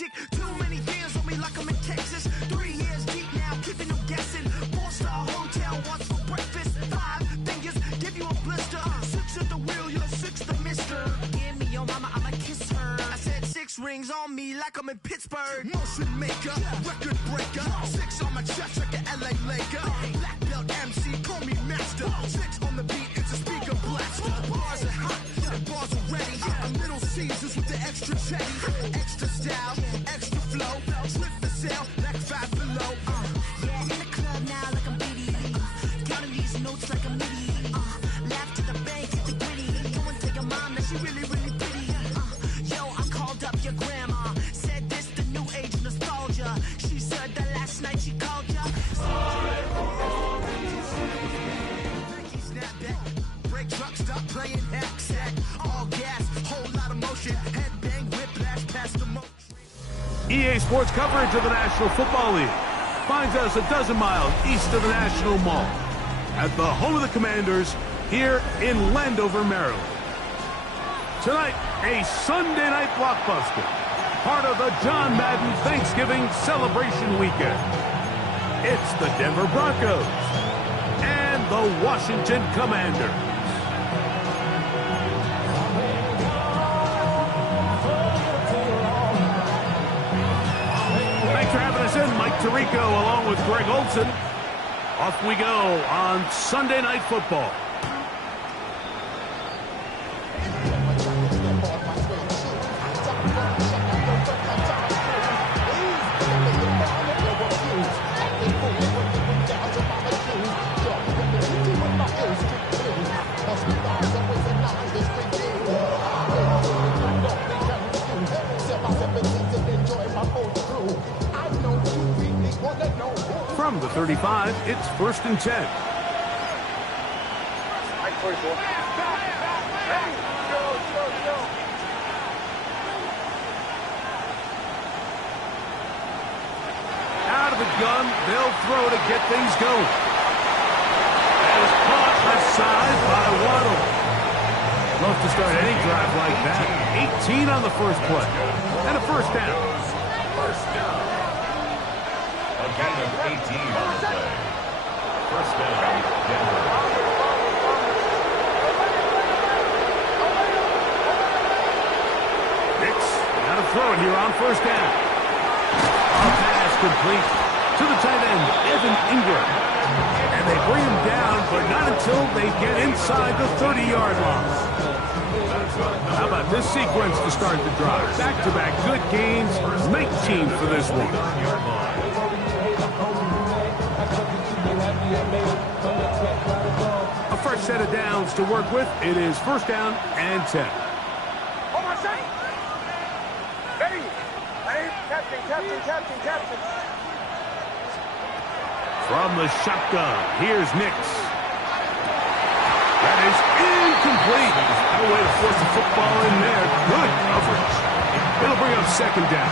hectic. Too many years on me like I'm in Texas. 3 years deep now, keeping them guessing. 4-star hotel, what's for breakfast? 5 fingers, give you a blister. 6 at the wheel, you're 6 the mister. Give me your mama, I'ma kiss her. I said 6 rings on me like I'm in Pittsburgh. Motion maker, record breaker. 6 on my chest like an LA Laker. Black belt MC, call me master. 6 on the beat, it's a speaker blaster. Bars are hot, bars are ready. I'm Little Caesars with the extra chetty. Extra style, extra flow. Slip the sail, like 5 below. Yeah, in the club now like I'm BD. Counting these notes like a MIDI. Laugh to the bank, hit the gritty. Go and tell your mom that she really, really pretty. Yo, I called up your grandma. Said this the new age nostalgia. She said that last night she called ya. Snap back, break truck, stop playing hack sack. All gas, whole lot of motion. Headbang, whiplash, past the motion. EA Sports coverage of the National Football League finds us a dozen miles east of the National Mall at the home of the Commanders here in Landover, Maryland. Tonight, a Sunday night blockbuster, part of the John Madden Thanksgiving celebration weekend. It's the Denver Broncos and the Washington Commanders. Thanks for having us in, Mike Tirico along with Greg Olson. Off we go on Sunday Night Football. From the 35, it's 1st and 10. Out of the gun, they'll throw to get things going. That is caught left side by Waddle. Love to start any drive like that. 18 on the first play. And a first down. First down. A gain of 18 on the play. First down, Denver. Nix, got to throw it here on first down. A pass complete to the tight end, Evan Ingram. And they bring him down, but not until they get inside the 30-yard line. How about this sequence to start the drive? Back-to-back good gains, 19 for this one. A fresh set of downs to work with. It is 1st down and 10. From the shotgun, here's Nix. That is incomplete. No way to force the football in there. Good coverage. It'll bring up 2nd down.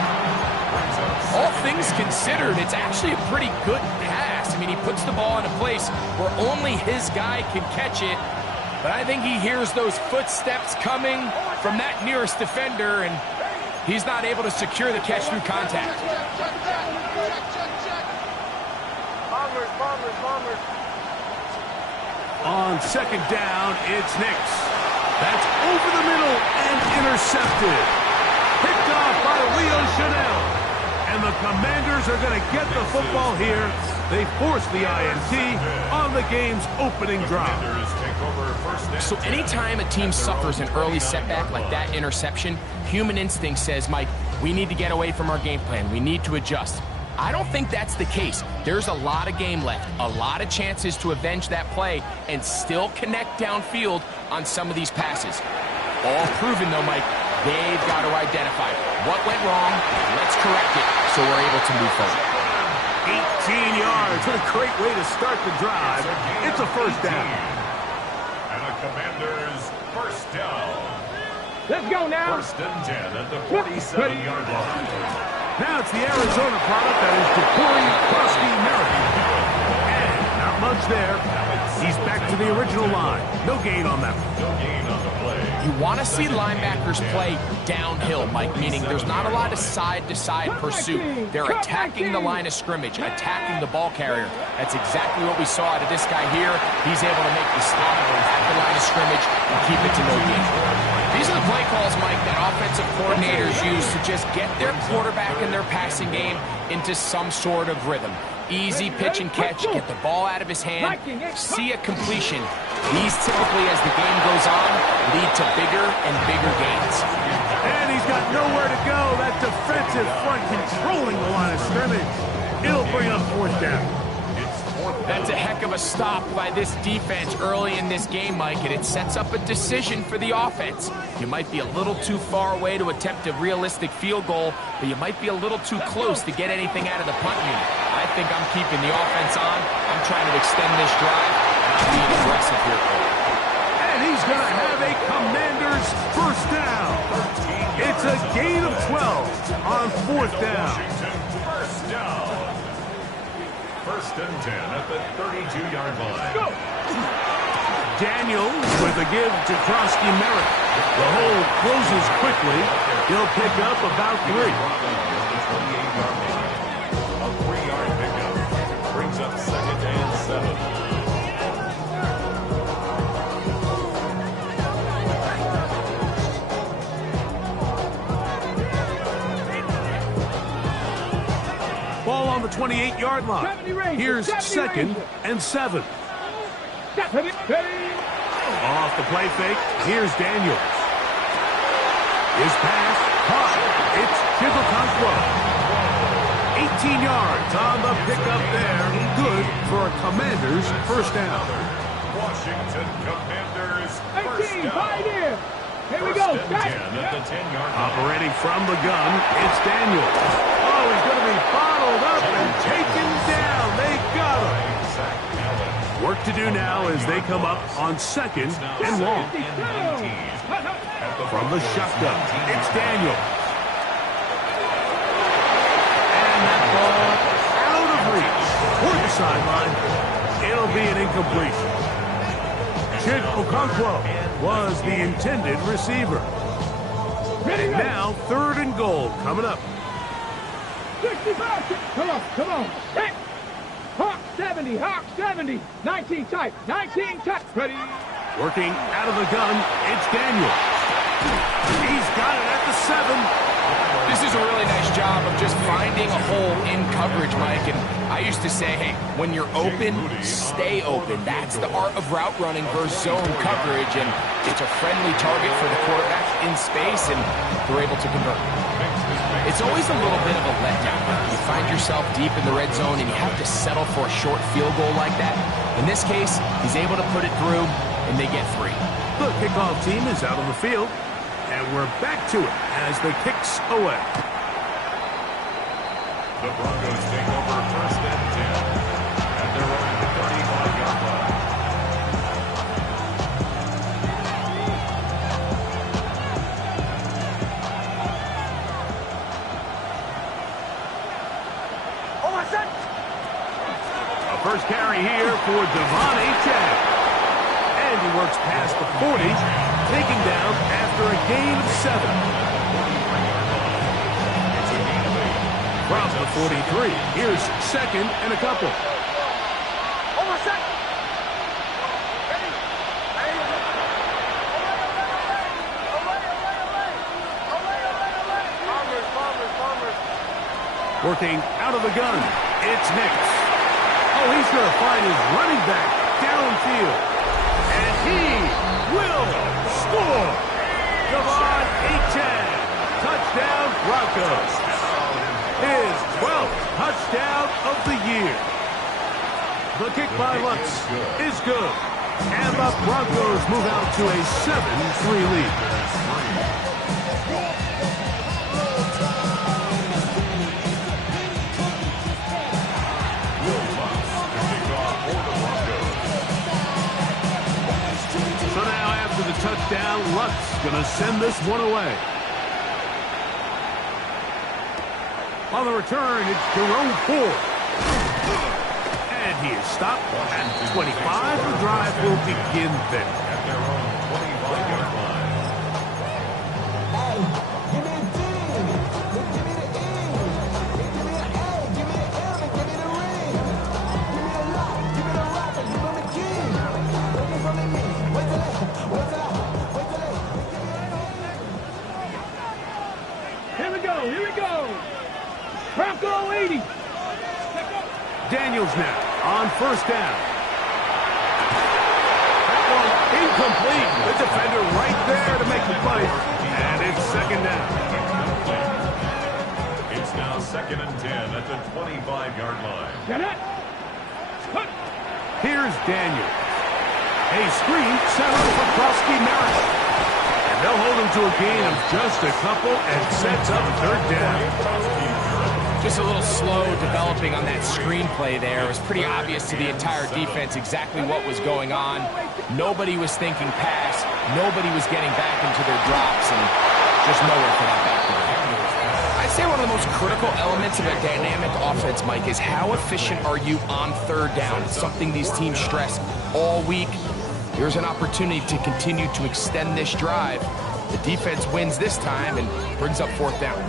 All things considered, it's actually a pretty good pass. I mean, he puts the ball in a place where only his guy can catch it. But I think he hears those footsteps coming from that nearest defender, and he's not able to secure the catch through contact. Bombers. On 2nd down, it's Nix. That's over the middle and intercepted. Picked off by Leo Chanel. And the Commanders are going to get the football here. They force the INT on the game's opening drive. So anytime a team suffers an early setback like that interception, human instinct says, Mike, we need to get away from our game plan. We need to adjust. I don't think that's the case. There's a lot of game left, a lot of chances to avenge that play and still connect downfield on some of these passes. All proven, though, Mike, they've got to identify what went wrong, let's correct it so we're able to move forward. 18 yards, what a great way to start the drive. It's a 1st down. And a Commanders 1st down. Let's go now. 1st and 10 at the 47-yard line. Now it's the Arizona product that is Kapuri Krosky Merrick. And not much there. He's back to the original line. No gain on that one. No gain on the play. You want to see linebackers play downhill, Mike, meaning there's not a lot of side-to-side pursuit. They're attacking the line of scrimmage, attacking the ball carrier. That's exactly what we saw out of this guy here. He's able to make the stop at the line of scrimmage and keep it to no gain. These are the play calls, Mike, that offensive coordinators use to just get their quarterback and their passing game into some sort of rhythm. Easy pitch and catch, get the ball out of his hand, see a completion. These typically, as the game goes on, lead to bigger and bigger gains. And he's got nowhere to go. That defensive front controlling the line of scrimmage. It'll bring up fourth down. That's a heck of a stop by this defense early in this game, Mike, and it sets up a decision for the offense. You might be a little too far away to attempt a realistic field goal, but you might be a little too close to get anything out of the punt unit. I think I'm keeping the offense on. I'm trying to extend this drive, and I'm being aggressive here. And he's going to have a Commander's first down. It's a gain of 12 on fourth down. First down. First and 10 at the 32-yard line. Go. Daniels with a give to Krosky Merritt. The hole closes quickly. He'll pick up about 3. A 3-yard pickup brings up second and 7. Ball on the 28-yard line. Here's second and 7. Off the play fake. Here's Daniels. His pass caught. It's Chigokonkwo. 18 yards on the pickup there. Good for a Commander's first down. Washington Commanders first 18, down. right here. Here we go. First and 10 at the 10-yard line. Operating from the gun, it's Daniels. Oh, he's going to be bottled up and taken down. They got him. Work to do now as they come up on second and long. From the shotgun, it's Daniels. And that ball out of reach toward the sideline. It'll be an incompletion. Chigokonkwo was the intended receiver. And now third and goal coming up. 65. Come on. Hey. Hawk 70, Hawk 70. 19 tight, 19 tight. Ready. Working out of the gun, it's Daniels. He's got it at the 7. This is a really nice job of just finding a hole in coverage, Mike. And I used to say, hey, when you're open, stay open. That's the art of route running versus zone coverage. And it's a friendly target for the quarterback in space, and they're able to convert. It's always a little bit of a letdown. You find yourself deep in the red zone, and you have to settle for a short field goal like that. In this case, he's able to put it through, and they get 3. The kickoff team is out on the field. And we're back to it as the kick's away. The Broncos take over first and 10 at their own 35-yard line. A first carry here for Ncaa. And he works past the 40, taken down after a gain of 7. From the 43, here's second and a couple. Working out of the gun, it's Nix. Oh, he's going to find his running back downfield. And he will score. Ncaa, touchdown Broncos. His 12th touchdown of the year. The kick by Lutz is good. And the Broncos move out to a 7-3 lead. So now after the touchdown, Lutz going to send this one away. On the return, it's Jerome Ford. And he is stopped at 25. The drive will begin there. At their own 25-yard line. Here we go. Bronco 80. Daniels now on first down. That one incomplete. The defender right there to make the play. And it's second down. It's now 2nd and 10 at the 25-yard line. Get it. Here's Daniels. A screen set up for Krosky-Merritt. And they'll hold him to a gain of just a couple and sets up third down. Just a little slow developing on that screenplay there. It was pretty obvious to the entire defense exactly what was going on. Nobody was thinking pass. Nobody was getting back into their drops, and just nowhere for that back to back. I'd say one of the most critical elements of a dynamic offense, Mike, is how efficient are you on third down. It's something these teams stress all week. Here's an opportunity to continue to extend this drive. The defense wins this time and brings up fourth down.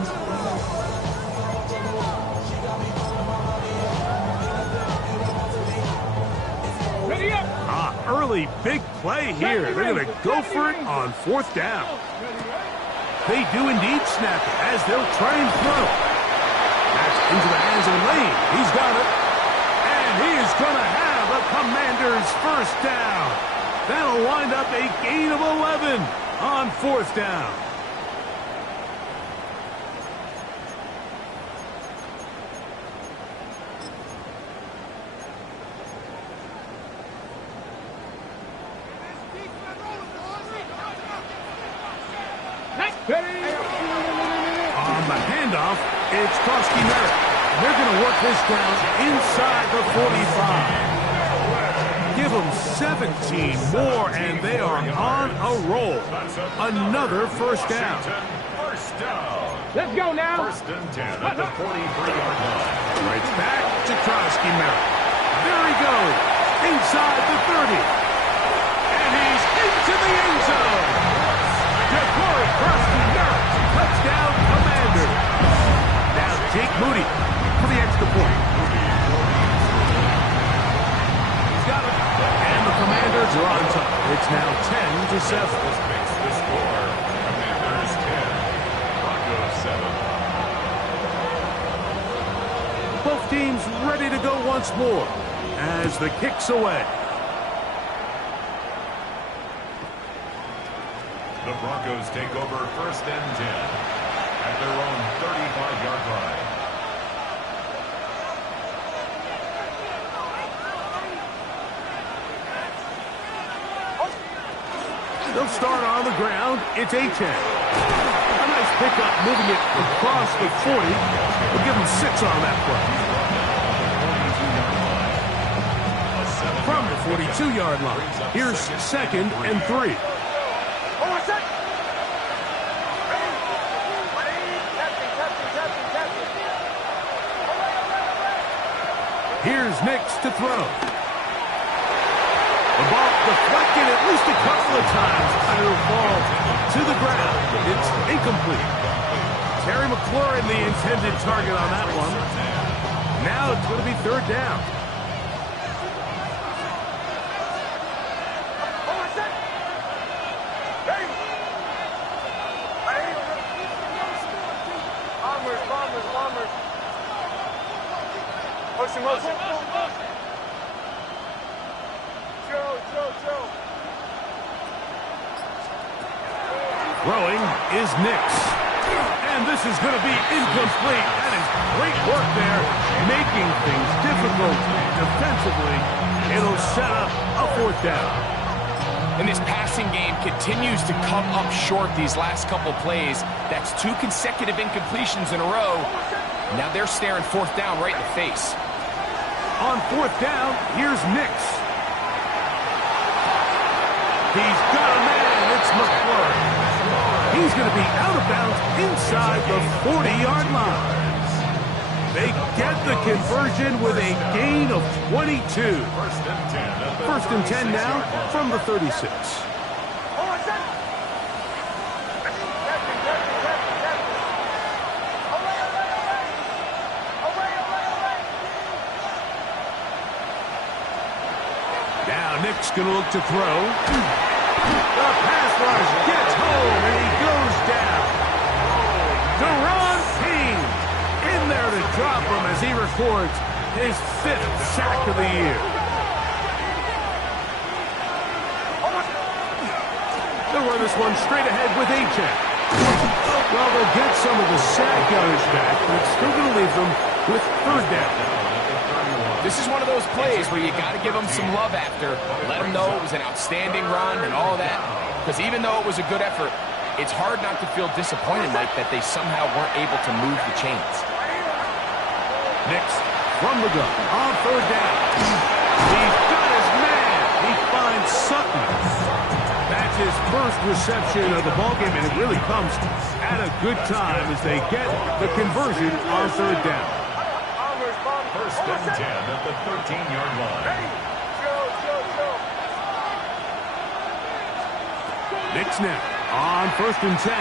Early big play here. They're going to go for it on fourth down. They do indeed snap it as they'll try and throw. That's into the hands of Lane. He's got it. And he is going to have a Commander's first down. That'll wind up a gain of 11 on fourth down. On the handoff, it's Krosky-Merritt. They're going to work this down inside the 45. Give them 17 more, and they are on a roll. Another first down. First down. Let's go now. 1st and 10 at the 43-yard line. Right back to Krosky-Merritt. There he goes. Inside the 30. And he's into the end zone. DeCorey Krosky-Merritt. Touchdown, Commander. Now Jake Moody for the extra point. He's got it. And the Commanders are on top. It's now 10-7. This makes the score. Commanders 10. Broncos 7. Both teams ready to go once more as the kick's away. The Broncos take over 1st and 10 at their own 35-yard line. They'll start on the ground. It's Ncaa. A nice pickup moving it across the 40. We'll give him 6 on that play. From the 42-yard line, here's 2nd and 3. Here's Nix to throw. The ball deflected at least a couple of times, and it'll fall to the ground. It's incomplete. Terry McLaurin, the intended target on that one. Now it's going to be third down. Motion. Throwing is Nix. And this is going to be incomplete. That is great work there, making things difficult defensively. It'll set up a fourth down. And this passing game continues to come up short these last couple plays. That's 2 consecutive incompletions in a row. Now they're staring fourth down right in the face. On fourth down, here's Nix. He's got a man. It's McLaurin. He's going to be out of bounds inside the 40-yard line. They get the conversion with a gain of 22. First and 10 now from the 36. Now Nick's going to look to throw. The pass rush gets home, and he goes down. Deron King in there to drop him as he records his 5th sack of the year. They'll run this one straight ahead with Ncaa. Well, they'll get some of the sack yards back, but it's still going to leave them with 3rd down. This is one of those plays where you got to give them some love after. Let them know it was an outstanding run and all of that. Because even though it was a good effort, it's hard not to feel disappointed, Mike, that they somehow weren't able to move the chains. Next, from the gun, on 3rd down. He's got his man. He finds Sutton. That's his first reception of the ballgame, and it really comes at a good time as they get the conversion on 3rd down. First and 10 at the 13-yard line. Nick's now on 1st and 10.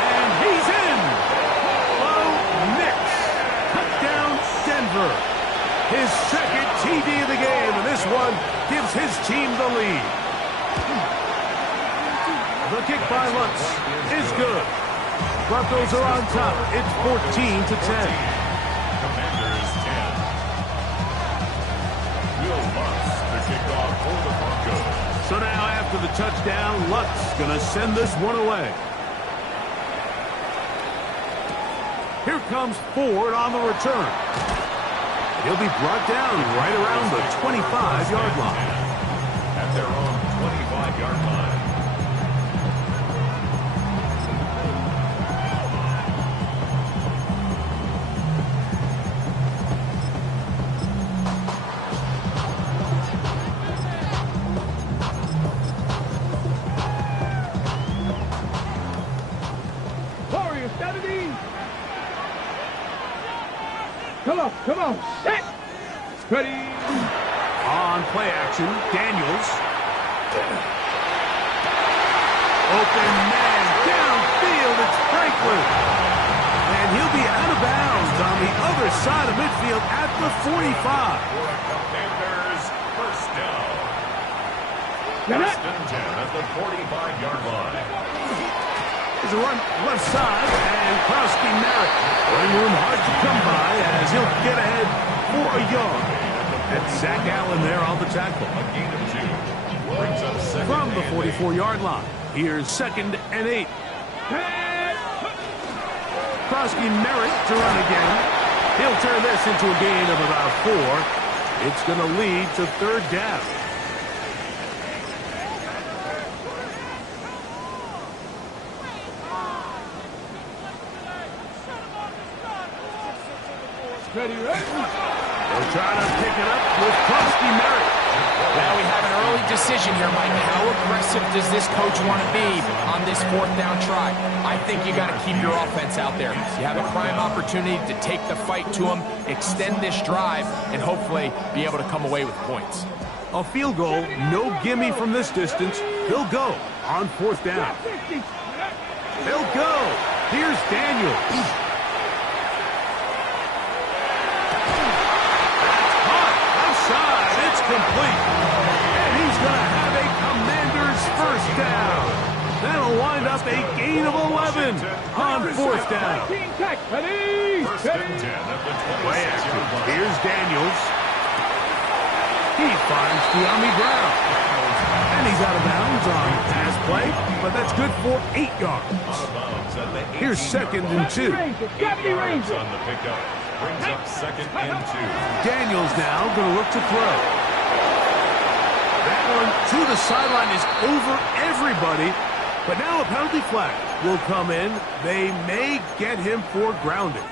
And he's in. Bo Nix. Touchdown, Denver. His 2nd TD of the game, and this one gives his team the lead. The kick by Lutz is good. Broncos are on top. It's 14-10. Commanders 10. Will Lutz to kick off for the Broncos. So now after the touchdown, Lutz going to send this one away. Here comes Ford on the return. He'll be brought down right around the 25-yard line. At their own 25-yard line. Come on, set, ready. On play action, Daniels. Open man, downfield, it's Franklin. And he'll be out of bounds on the other side of midfield at the 45. For a Commanders first down. First and 10 at the 45-yard line. There's a run left side, and Krosky Merritt running room hard to come by as he'll get ahead for a yard. And Zach Allen there on the tackle. A gain of 2. Brings up second From the and 44-yard line, here's 2nd and 8. Krosky Merritt to run again. He'll turn this into a gain of about 4. It's going to lead to 3rd down. Ready. They'll try to pick it up with Krosky Merritt. Now we have an early decision here, Mike. How aggressive does this coach want to be on this 4th down try? I think you got to keep your offense out there. You have a prime opportunity to take the fight to them, extend this drive, and hopefully be able to come away with points. A field goal, no gimme from this distance. They'll go on 4th down. They'll go. Here's Daniels. Complete. And he's going to have a Commanders first down. That'll wind up a gain of 11 on 4th down. First and 10 at the 26-yard line. Here's Daniels. He finds De'Ami Brown. And he's out of bounds on pass play, but that's good for 8 yards. Out of bounds at the 18-yard Here's 2nd and 2. 8 yards on the pickup. Brings up 2nd and 2. Daniels now going to look to throw. That one to the sideline is over everybody, but now a penalty flag will come in. They may get him for grounding.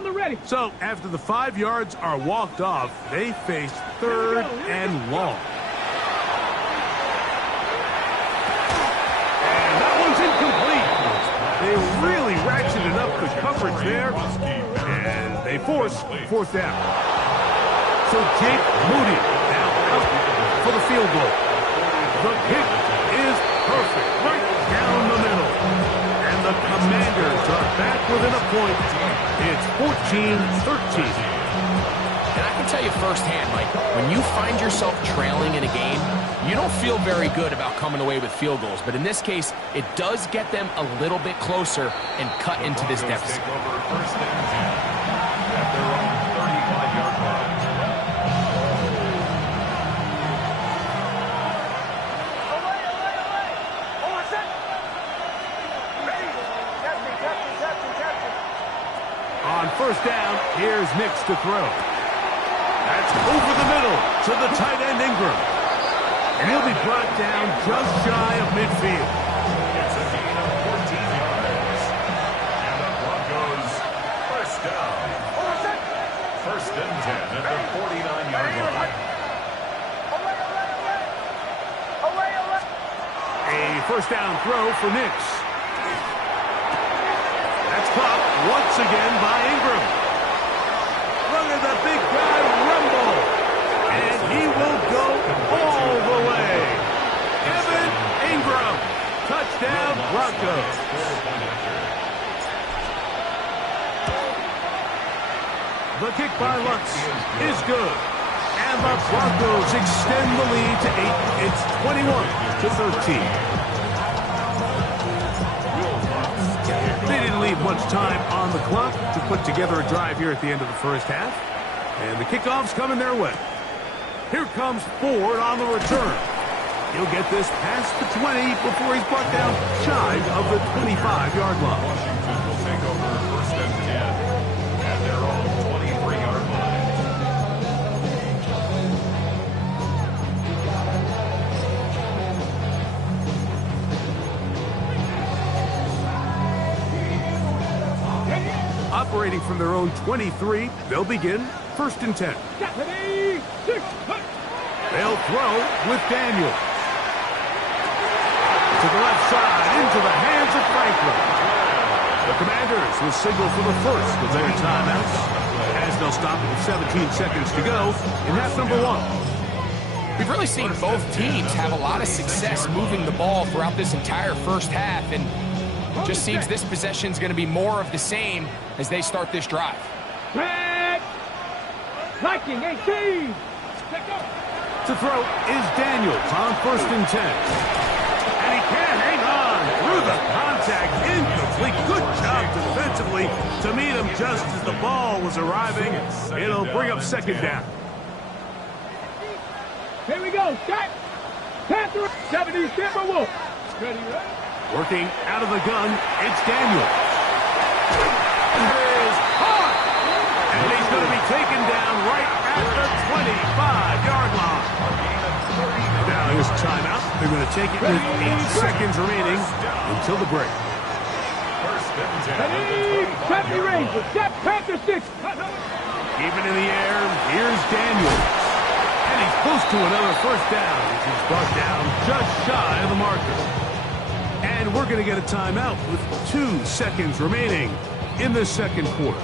On the ready. So after the 5 yards are walked off, they face 3rd and long. And that one's incomplete. They really ratcheted up the coverage there, and they force 4th down. So Jake Moody now out for the field goal. The kick is perfect, right down the middle. And the Commanders are back within a point. It's 14-13. And I can tell you firsthand, Mike, when you find yourself trailing in a game, you don't feel very good about coming away with field goals. But in this case, it does get them a little bit closer and cut into this deficit. Take over 1st and 10 at their own 35-yard line. On 1st down, here's Ncaa to throw. That's over the middle to the tight end Ingram. And he'll be brought down just shy of midfield. It's a gain of 14 yards. And the Broncos 1st down. 1st and 10 at the 49-yard line. A 1st down throw for Ncaa. That's caught once again by Ingram. Look at the big guy rumble. And he will go all the way. Evan Ingram. Touchdown, Broncos. The kick by Lutz is good. And the Broncos extend the lead to 8. It's 21-13. They didn't leave much time on the clock to put together a drive here at the end of the 1st half. And the kickoff's coming their way. Here comes Ford on the return. He'll get this past the 20 before he's brought down shy of the 25-yard line. Washington will take over 1st and 10 at their own 23-yard line. Operating from their own 23, they'll begin 1st and 10. They'll throw with Daniels. To the left side, into the hands of Franklin. The Commanders will signal for the first of their timeouts, as they'll stop with 17 seconds to go in half number 1. We've really seen both teams have a lot of success moving the ball throughout this entire 1st half, and it just seems this possession is going to be more of the same as they start this drive. Liking 18. To throw is Daniels on 1st and 10. And he can't hang on through the contact. Incomplete. Good job defensively to meet him just as the ball was arriving. It'll bring up 2nd down. Here we go. Set. Panther. 70 Timberwolves. Ready, ready. Working out of the gun, it's Daniels. It is hard. And he's going to be taken down right at the 25-yard line. Now here's timeout. They're going to take it with 8 seconds remaining until the break. 1st and 10. 70 Rangers. Set Panther 6. Even in the air, here's Daniels. And he's close to another 1st down. He's brought down just shy of the marker. And we're going to get a timeout with 2 seconds remaining in the 2nd quarter.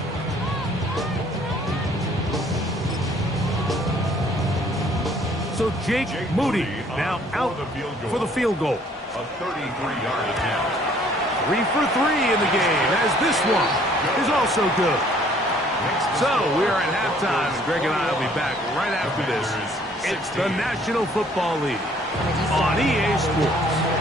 So Jake Moody now out for the field goal. A 33-yard attempt. 3 for 3 in the game, as this one is also good. So we are at halftime, and Greg and I will be back right after this. It's the National Football League on EA Sports.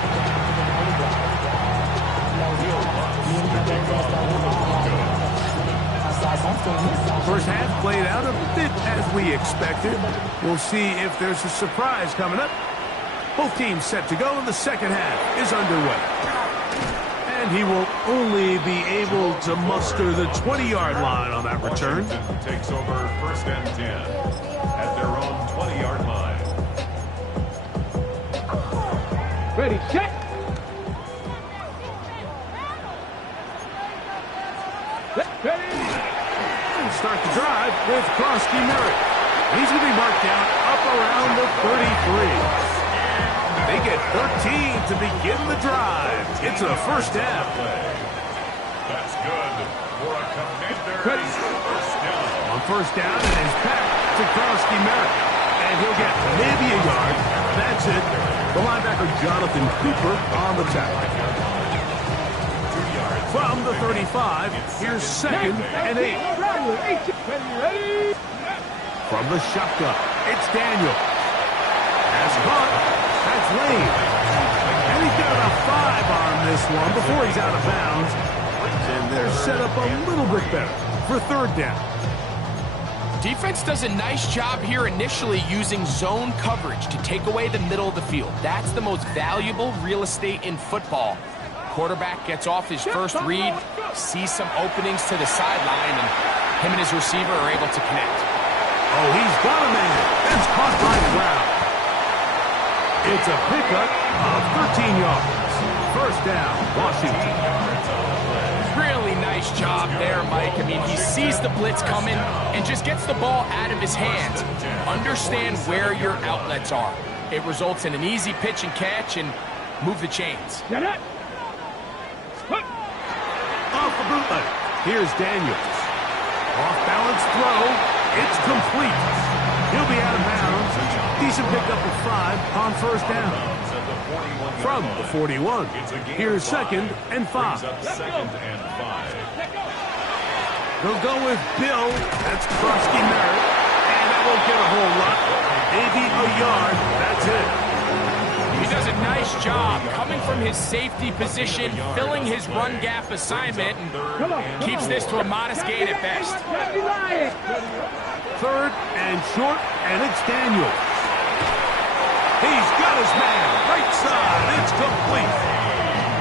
First half played out a bit as we expected. We'll see if there's a surprise coming up. Both teams set to go, and the 2nd half is underway. And he will only be able to muster the 20-yard line on that return. Washington takes over 1st and 10 at their own 20-yard line. Ready, check. Ready. start the drive with Krosky Merritt. He's going to be marked down up around the 33. They get 13 to begin the drive. It's a first down. That's good for a Commanders first down. On first down, it is back to Krosky Merritt. And he'll get maybe a yard. That's it. The linebacker Jonathan Cooper on the tackle. From the 35, here's 2nd and 8. From the shotgun, it's Daniel. Has caught. That's Lane. And he's got a 5 on this one before he's out of bounds. And they're set up a little bit better for 3rd down. Defense does a nice job here initially using zone coverage to take away the middle of the field. That's the most valuable real estate in football. Quarterback gets off his first read, sees some openings to the sideline, and him and his receiver are able to connect. Oh, he's got a man. That's caught by Brown. It's a pickup of 13 yards. First down, Washington. Really nice job there, Mike. I mean, he sees the blitz coming and just gets the ball out of his hands. Understand where your outlets are. It results in an easy pitch and catch and move the chains. Off the bootleg. Here's Daniels. Off-balance throw. It's complete. He'll be out of bounds. Decent pickup of 5 on first down. From the 41, here's 2nd and 5. They'll go with Bill. That's Krosky Merritt. And that won't get a whole lot. Maybe a yard. That's it. He does a nice job coming from his safety position, filling his run gap assignment, and keeps this to a modest gain at best. 3rd and short, and it's Daniel. He's got his man. Right side. It's complete.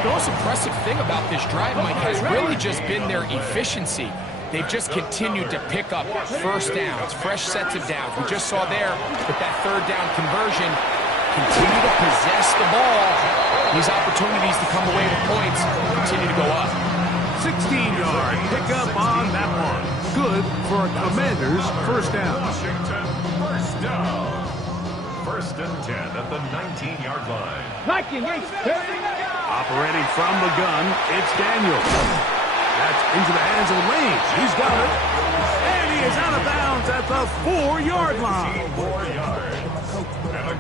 The most impressive thing about this drive, Mike, has really just been their efficiency. They've just continued to pick up first downs, fresh sets of downs. We just saw there with that 3rd down conversion. Continue to possess the ball. These opportunities to come away with points continue to go up. 16-yard pickup on that one. Good for a Commanders first down. Washington first down. 1st and 10 at the 19-yard line. Operating from the gun, it's Daniel. That's into the hands of Lane. He's got it. And he is out of bounds at the 4-yard line. 4 yards.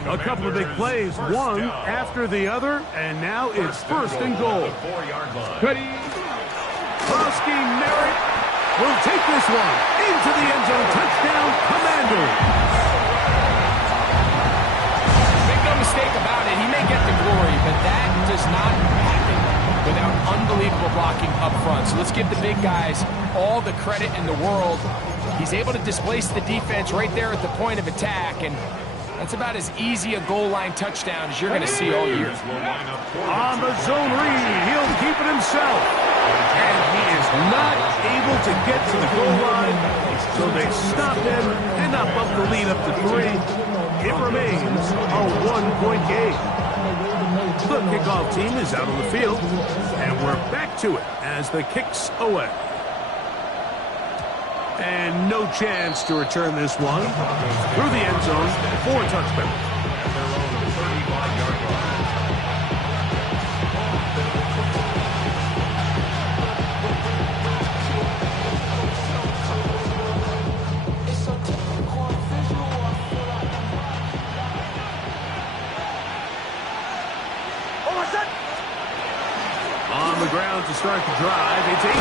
A couple of big plays, one after the other, and now it's 1st and goal. 4-yard line. Krosky Merritt will take this one into the end zone. Touchdown, Commanders. Make no mistake about it, he may get the glory, but that does not happen without unbelievable blocking up front. So let's give the big guys all the credit in the world. He's able to displace the defense right there at the point of attack, and that's about as easy a goal line touchdown as you're going to see all year. On the zone read, he'll keep it himself. And he is not able to get to the goal line, so they stop him and not bump the lead up to 3. It remains a 1-point game. The kickoff team is out on the field, and we're back to it as the kick's away. And no chance to return this one through the end zone for a touchdown. On the ground to start the drive, it's 18.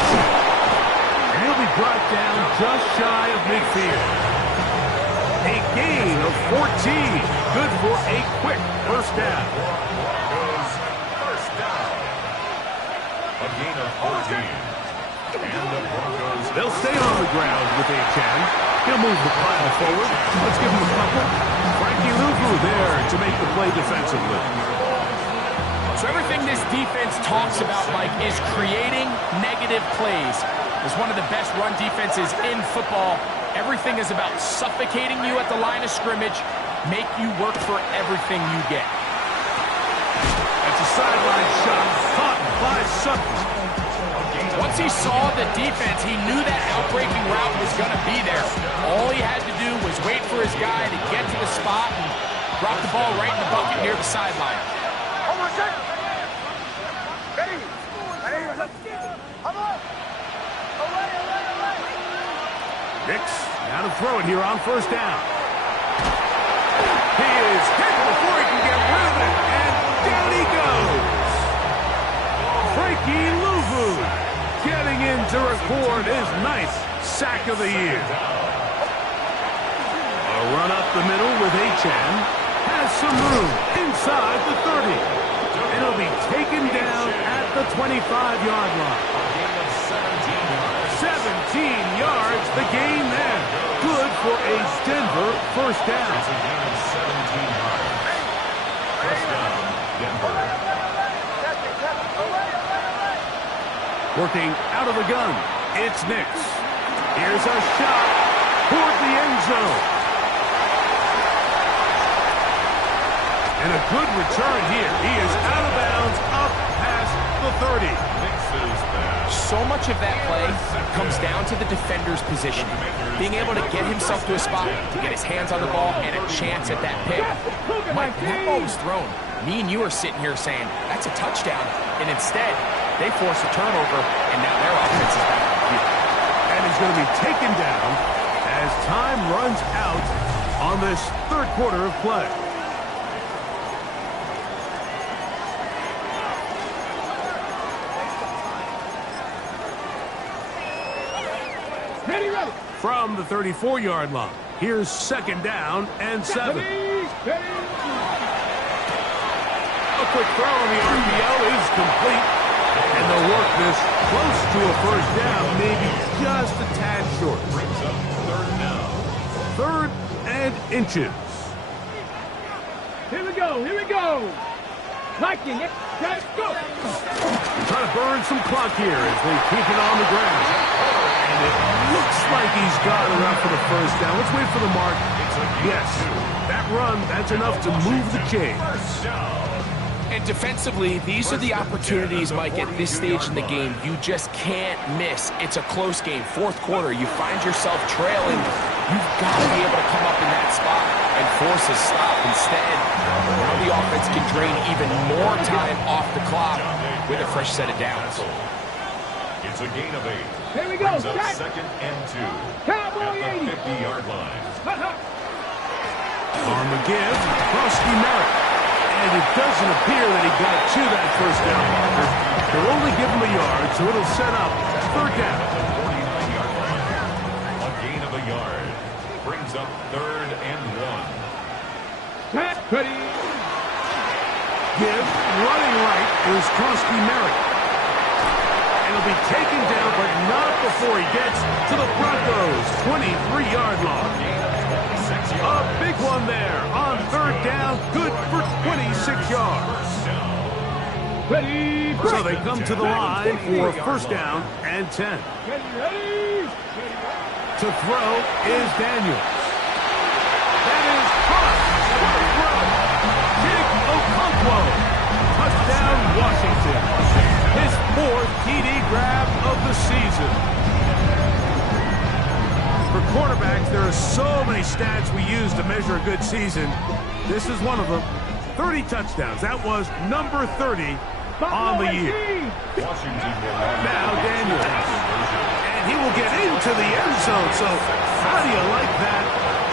And he'll be brought down just shy of midfield. A gain of 14. Good for a quick first down. First down. A gain of 14. And the Broncos. They'll stay on the ground with a 10. He'll move the pile forward. Let's give him a couple. Frankie Luvu there to make the play defensively. So everything this defense talks about, Mike, is creating negative plays. It's one of the best run defenses in football. Everything is about suffocating you at the line of scrimmage, make you work for everything you get. That's a sideline shot caught by Sutton. Once he saw the defense, he knew that outbreaking route was going to be there. All he had to do was wait for his guy to get to the spot and drop the ball right in the bucket near the sideline. Nix now to throw it here on first down. He is hit before he can get rid of it, and down he goes. Frankie Luvu getting in to record his ninth sack of the year. A run up the middle with Ncaa has some room inside the 30. And he'll be taken down at the 25-yard line. 17 yards, the gain there. Good for a Denver first down. First down, Denver. Working out of the gun, it's Nix. Here's a shot toward the end zone. And a good return here. He is out of bounds up past the 30. So much of that play comes down to the defender's position. Being able to get himself to a spot, to get his hands on the ball, and a chance at that pick. Mike, that ball was thrown. Me and you are sitting here saying, that's a touchdown. And instead, they force a turnover, and now their offense is back on the field. And he's going to be taken down as time runs out on this third quarter of play. From the 34-yard line, here's second down and 7. A quick throw on the RPO is complete. And they'll work this close to a first down, maybe just a tad short. Brings up third down. Third and inches. Here we go, here we go. Hiking it, let's go. Trying to burn some clock here as they keep it on the ground. And it looks like he's got enough for the first down. Let's wait for the mark. Yes, that run, that's enough to move the chains. And defensively, these are the opportunities, Mike, at this stage in the game you just can't miss. It's a close game. Fourth quarter, you find yourself trailing. You've got to be able to come up in that spot and force a stop. Instead, now the offense can drain even more time off the clock with a fresh set of downs. It's a gain of 8. Here we go, Brings up Jack. second and 2. Cowboy At 80. the 50-yard line. On the give, Krusty Merritt. And it doesn't appear that he got to that first down marker. They'll only give him a yard, so it'll set up third down. 49-yard line. A gain of a yard. Brings up third and 1. Ready. Give, running right, is Krusty Merritt. And he'll be taken down, but not before he gets to the Broncos' 23-yard line. A big one there on third down, good for 26 yards. Ready. So they come to the line for first down and 10. Ready. To throw is Daniels. That is caught. Jake Okonkwo. Touchdown, Washington. His fourth TD grab of the season. For quarterbacks, there are so many stats we use to measure a good season. This is one of them. 30 touchdowns. That was number 30 on the year. Washington will Now Daniels. And he will get into the end zone. So how do you like that?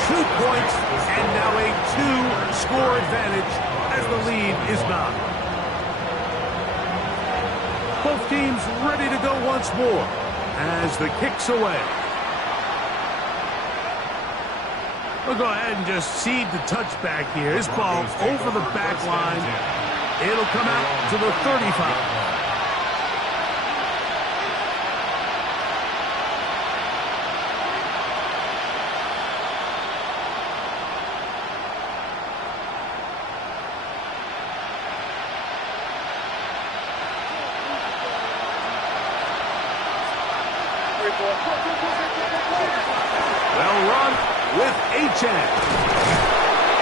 2 points and now a 2-score advantage as the lead is 9. Both teams ready to go once more as the kick's away. We'll go ahead and just cede the touchback here. This ball over the back line. It'll come out to the 35. Well run with Ncaa.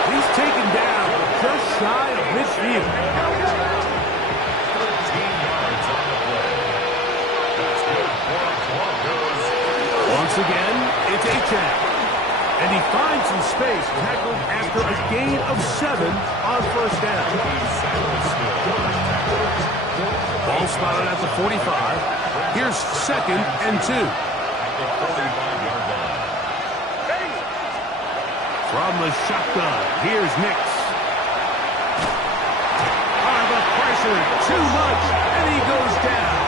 He's taken down just shy of midfield. 13 yards on the play. That's good. space, tackled after a gain of 7 on first down. Ball spotted at the 45. Here's 2nd and 2. From the shotgun, here's Ncaa. The pressure, too much, and he goes down.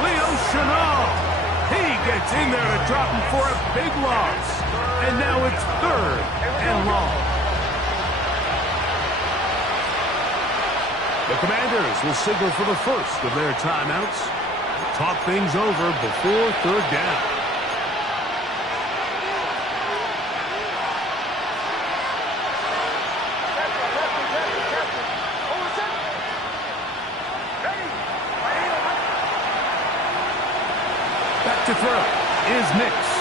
Ncaa, he gets in there to drop him for a big loss. And now it's 3rd and long. The Commanders will signal for the first of their timeouts. Talk things over before 3rd down. To throw is Ncaa.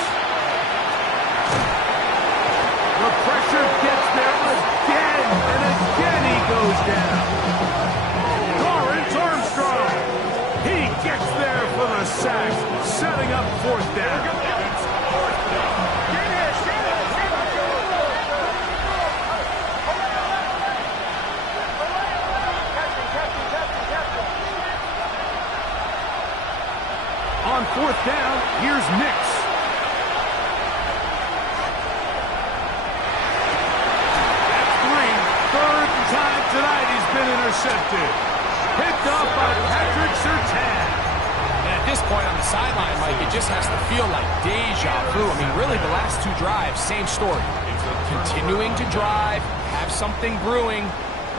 The pressure gets there again, and again he goes down. Lawrence Armstrong. He gets there for the sack, setting up 4th down. On 4th down, here's Ncaa. That's 3rd time tonight he's been intercepted. Picked off by Patrick Surtain. And at this point on the sideline, Mike, it just has to feel like deja vu. I mean, really, the last 2 drives, same story. Continuing to drive, have something brewing,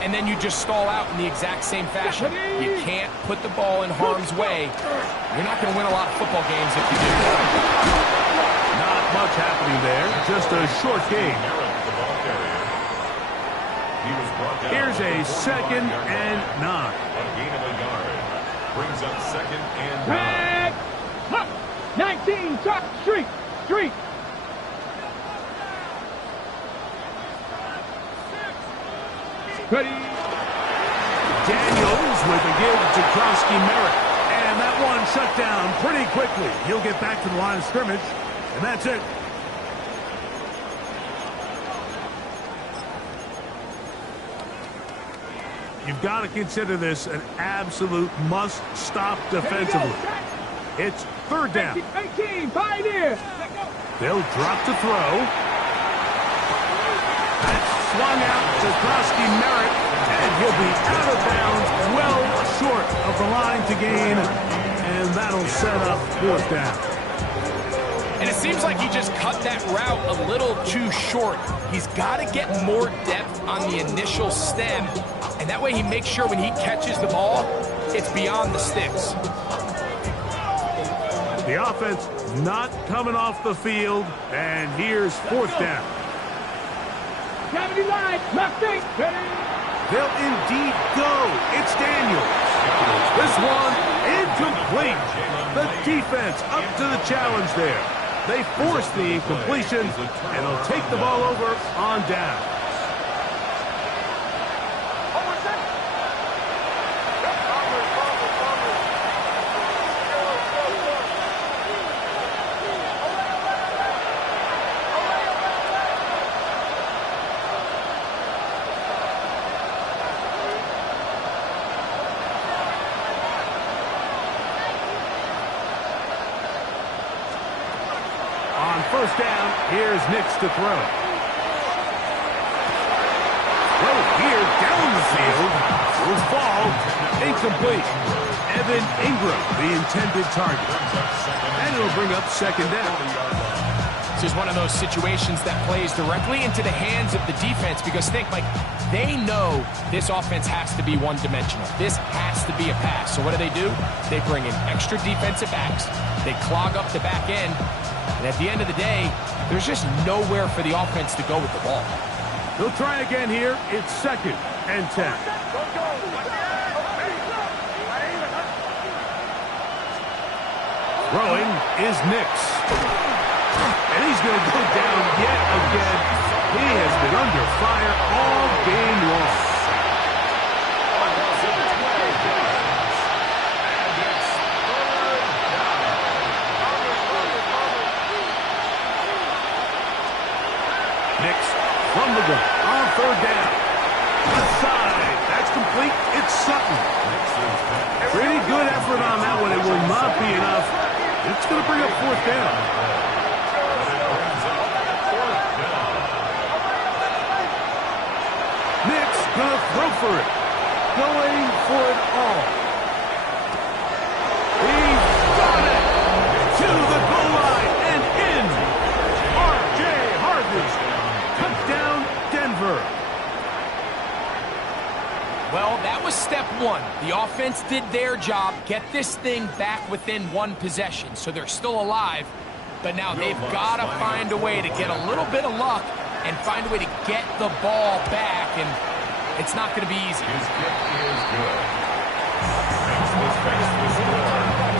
and then you just stall out in the exact same fashion. You can't put the ball in harm's way. You're not going to win a lot of football games if you do. Not much happening there. Just a short game. Here's a 2nd and 9. A gain of a yard. Brings up 2nd and 9. 19, top, street. Ready. Daniels with a give to Krosky-Merritt. And that one shut down pretty quickly. He'll get back to the line of scrimmage, and that's it. You've got to consider this an absolute must-stop defensively. It's 3rd down. 18, Pioneer. They'll drop to throw. That's swung out to Krosky-Merritt, and he'll be out of bounds, well short of the line to gain, and that'll set up 4th down. And it seems like he just cut that route a little too short. He's got to get more depth on the initial stem, and that way he makes sure when he catches the ball, it's beyond the sticks. The offense not coming off the field, and here's 4th down. 70 line, left feet, ready. They'll indeed go. It's Daniels. This one incomplete. The defense up to the challenge there. They force the incompletion, and they'll take the ball over on down. First down, here's Ncaa to throw. Throw here down the field. Will fall. Incomplete. Evan Ingram, the intended target. And it'll bring up 2nd down. This is one of those situations that plays directly into the hands of the defense because think, Mike, they know this offense has to be one-dimensional. This has to be a pass. So what do? They bring in extra defensive backs. They clog up the back end. And at the end of the day, there's just nowhere for the offense to go with the ball. They'll try again here. It's 2nd and 10. Throwing is Ncaa. And he's going to go down yet again. He has been under fire all game long. effort on that one. It will not be enough. It's going to bring up fourth down. Nick's going to throw for it. Going for it all. He's got it! To the goal line and in! R.J. Harvey. Touchdown, Denver. Well, that was step one. The offense did their job, get this thing back within one possession, so they're still alive. But now they've got to find a way to get a little bit of luck and find a way to get the ball back, and it's not going to be easy. His kick is good. Makes the score.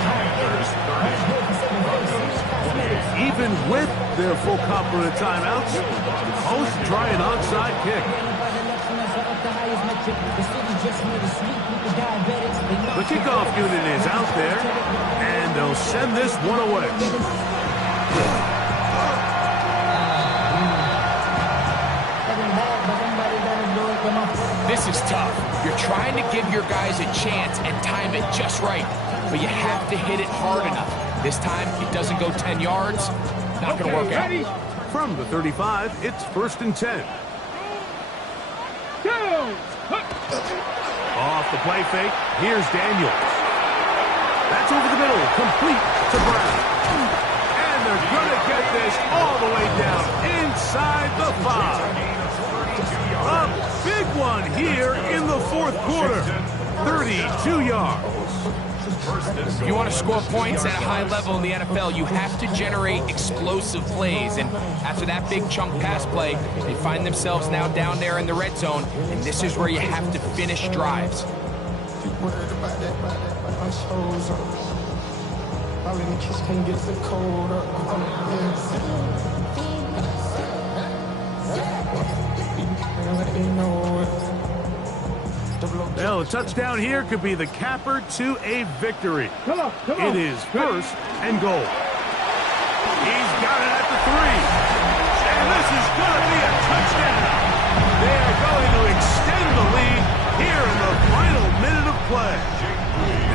Commanders 30. Even with their full complement of timeouts, the hosts try an onside kick. The kickoff unit is out there, and they'll send this one away. This is tough. You're trying to give your guys a chance and time it just right, but you have to hit it hard enough. This time, it doesn't go 10 yards. Not going to work out. From the 35, it's 1st and 10. Off the play fake, here's Daniels. That's over the middle, complete to Brown. And they're going to get this all the way down inside the 5. A big one here in the fourth quarter. 32 yards. If you want to score points at a high level in the NFL, you have to generate explosive plays. And after that big chunk pass play, they find themselves now down there in the red zone. And this is where you have to finish drives. Well, a touchdown here could be the capper to a victory. Come on. It is 1st and goal. He's got it at the 3. And this is going to be a touchdown. They are going to extend the lead here in the final minute of play.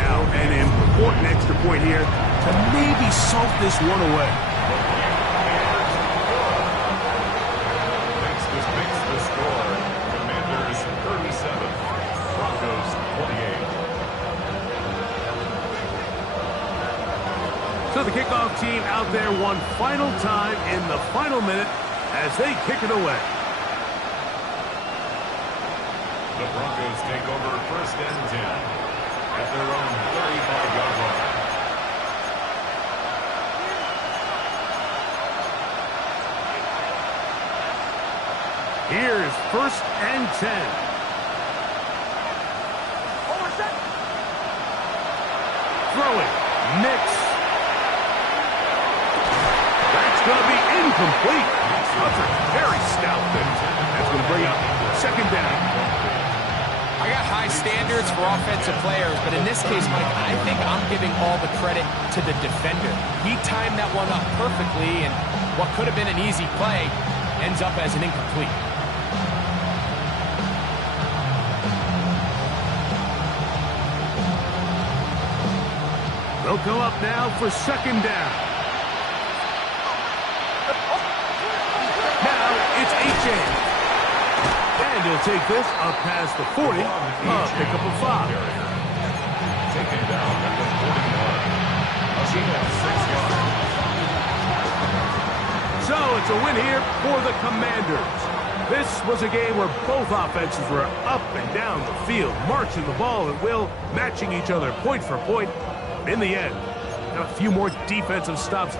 Now, an important extra point here to maybe salt this one away. Makes the score. Commanders 37. Broncos 28. So the kickoff team out there one final time in the final minute as they kick it away. The Broncos take over 1st and 10 at their own 35-yard line. Here's 1st and 10. Throwing. Mix. That's going to be incomplete. That's a very stout thing. That's going to bring up 2nd down. I got high standards for offensive players, but in this case, Mike, I think I'm giving all the credit to the defender. He timed that one up perfectly, and what could have been an easy play ends up as an incomplete. They'll come up now for 2nd down. Now it's H.A. And he'll take this up past the 40, pick up a 5. Taken down at the 41. A gain of 6 yards. So it's a win here for the Commanders. This was a game where both offenses were up and down the field, marching the ball at will, matching each other point for point. In the end, got a few more defensive stops.